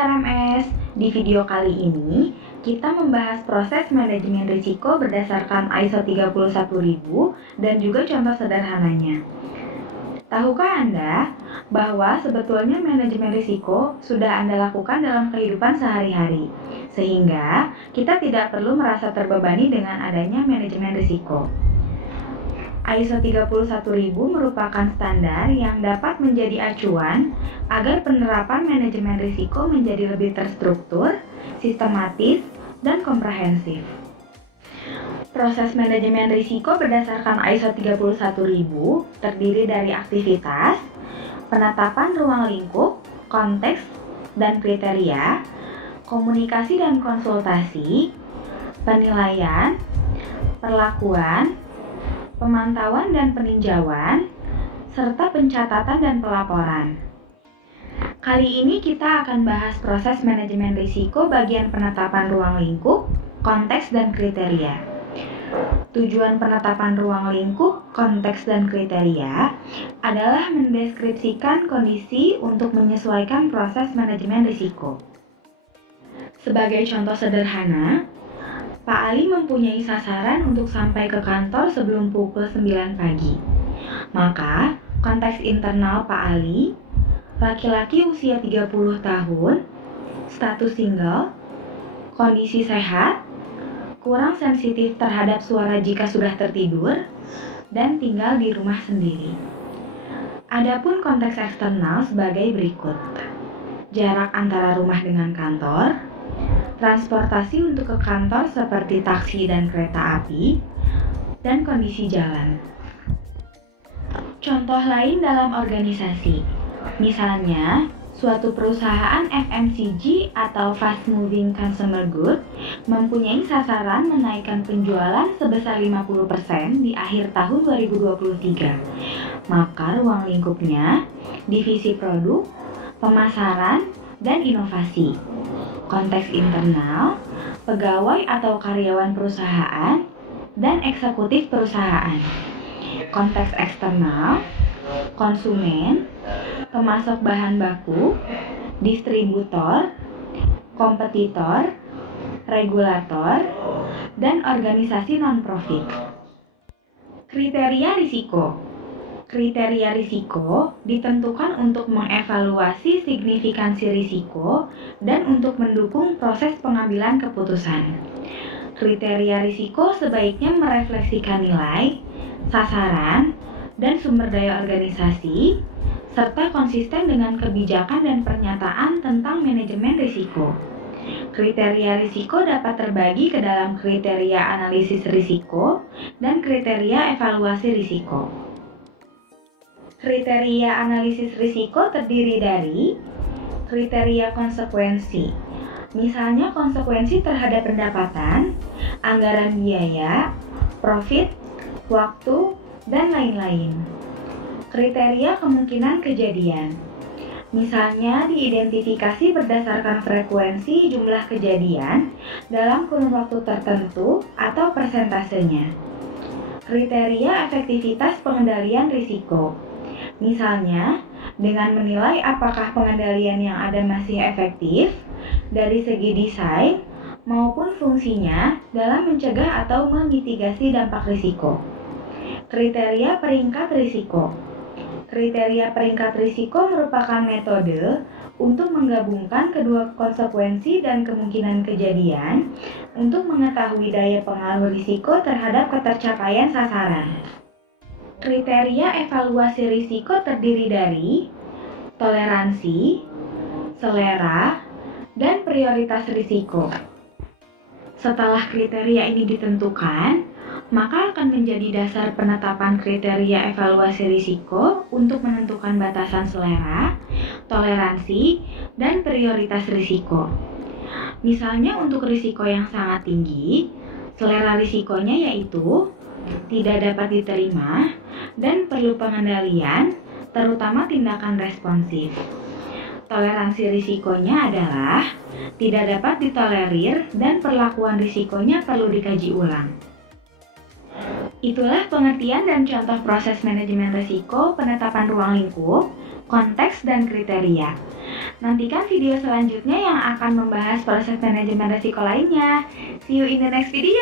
RMS, di video kali ini kita membahas proses manajemen risiko berdasarkan ISO 31000 dan juga contoh sederhananya. Tahukah Anda bahwa sebetulnya manajemen risiko sudah Anda lakukan dalam kehidupan sehari-hari, sehingga kita tidak perlu merasa terbebani dengan adanya manajemen risiko. ISO 31000 merupakan standar yang dapat menjadi acuan agar penerapan manajemen risiko menjadi lebih terstruktur, sistematis, dan komprehensif. Proses manajemen risiko berdasarkan ISO 31000 terdiri dari aktivitas, penetapan ruang lingkup, konteks, dan kriteria, komunikasi dan konsultasi, penilaian, perlakuan, pemantauan dan peninjauan, serta pencatatan dan pelaporan. Kali ini kita akan bahas proses manajemen risiko bagian penetapan ruang lingkup, konteks, dan kriteria. Tujuan penetapan ruang lingkup, konteks, dan kriteria adalah mendeskripsikan kondisi untuk menyesuaikan proses manajemen risiko. Sebagai contoh sederhana, Pak Ali mempunyai sasaran untuk sampai ke kantor sebelum pukul 9 pagi. Maka, konteks internal Pak Ali, laki-laki usia 30 tahun, status single, kondisi sehat, kurang sensitif terhadap suara jika sudah tertidur, dan tinggal di rumah sendiri. Adapun konteks eksternal sebagai berikut: jarak antara rumah dengan kantor, transportasi untuk ke kantor seperti taksi dan kereta api, dan kondisi jalan. Contoh lain dalam organisasi, misalnya suatu perusahaan FMCG atau Fast Moving Consumer Good mempunyai sasaran menaikkan penjualan sebesar 50% di akhir tahun 2023. Maka ruang lingkupnya divisi produk, pemasaran, dan inovasi. Konteks internal, pegawai atau karyawan perusahaan, dan eksekutif perusahaan. Konteks eksternal, konsumen, pemasok bahan baku, distributor, kompetitor, regulator, dan organisasi non-profit. Kriteria risiko. Kriteria risiko ditentukan untuk mengevaluasi signifikansi risiko dan untuk mendukung proses pengambilan keputusan. Kriteria risiko sebaiknya merefleksikan nilai, sasaran, dan sumber daya organisasi, serta konsisten dengan kebijakan dan pernyataan tentang manajemen risiko. Kriteria risiko dapat terbagi ke dalam kriteria analisis risiko dan kriteria evaluasi risiko. Kriteria analisis risiko terdiri dari kriteria konsekuensi, misalnya konsekuensi terhadap pendapatan, anggaran biaya, profit, waktu, dan lain-lain. Kriteria kemungkinan kejadian, misalnya diidentifikasi berdasarkan frekuensi jumlah kejadian dalam kurun waktu tertentu atau persentasenya. Kriteria efektivitas pengendalian risiko, misalnya dengan menilai apakah pengendalian yang ada masih efektif dari segi desain maupun fungsinya dalam mencegah atau memitigasi dampak risiko. Kriteria peringkat risiko. Kriteria peringkat risiko merupakan metode untuk menggabungkan kedua konsekuensi dan kemungkinan kejadian untuk mengetahui daya pengaruh risiko terhadap ketercapaian sasaran. Kriteria evaluasi risiko terdiri dari toleransi, selera, dan prioritas risiko. Setelah kriteria ini ditentukan, maka akan menjadi dasar penetapan kriteria evaluasi risiko untuk menentukan batasan selera, toleransi, dan prioritas risiko. Misalnya untuk risiko yang sangat tinggi, selera risikonya yaitu tidak dapat diterima dan perlu pengendalian, terutama tindakan responsif. Toleransi risikonya adalah tidak dapat ditolerir dan perlakuan risikonya perlu dikaji ulang. Itulah pengertian dan contoh proses manajemen risiko, penetapan ruang lingkup, konteks, dan kriteria. Nantikan video selanjutnya yang akan membahas proses manajemen risiko lainnya. See you in the next video.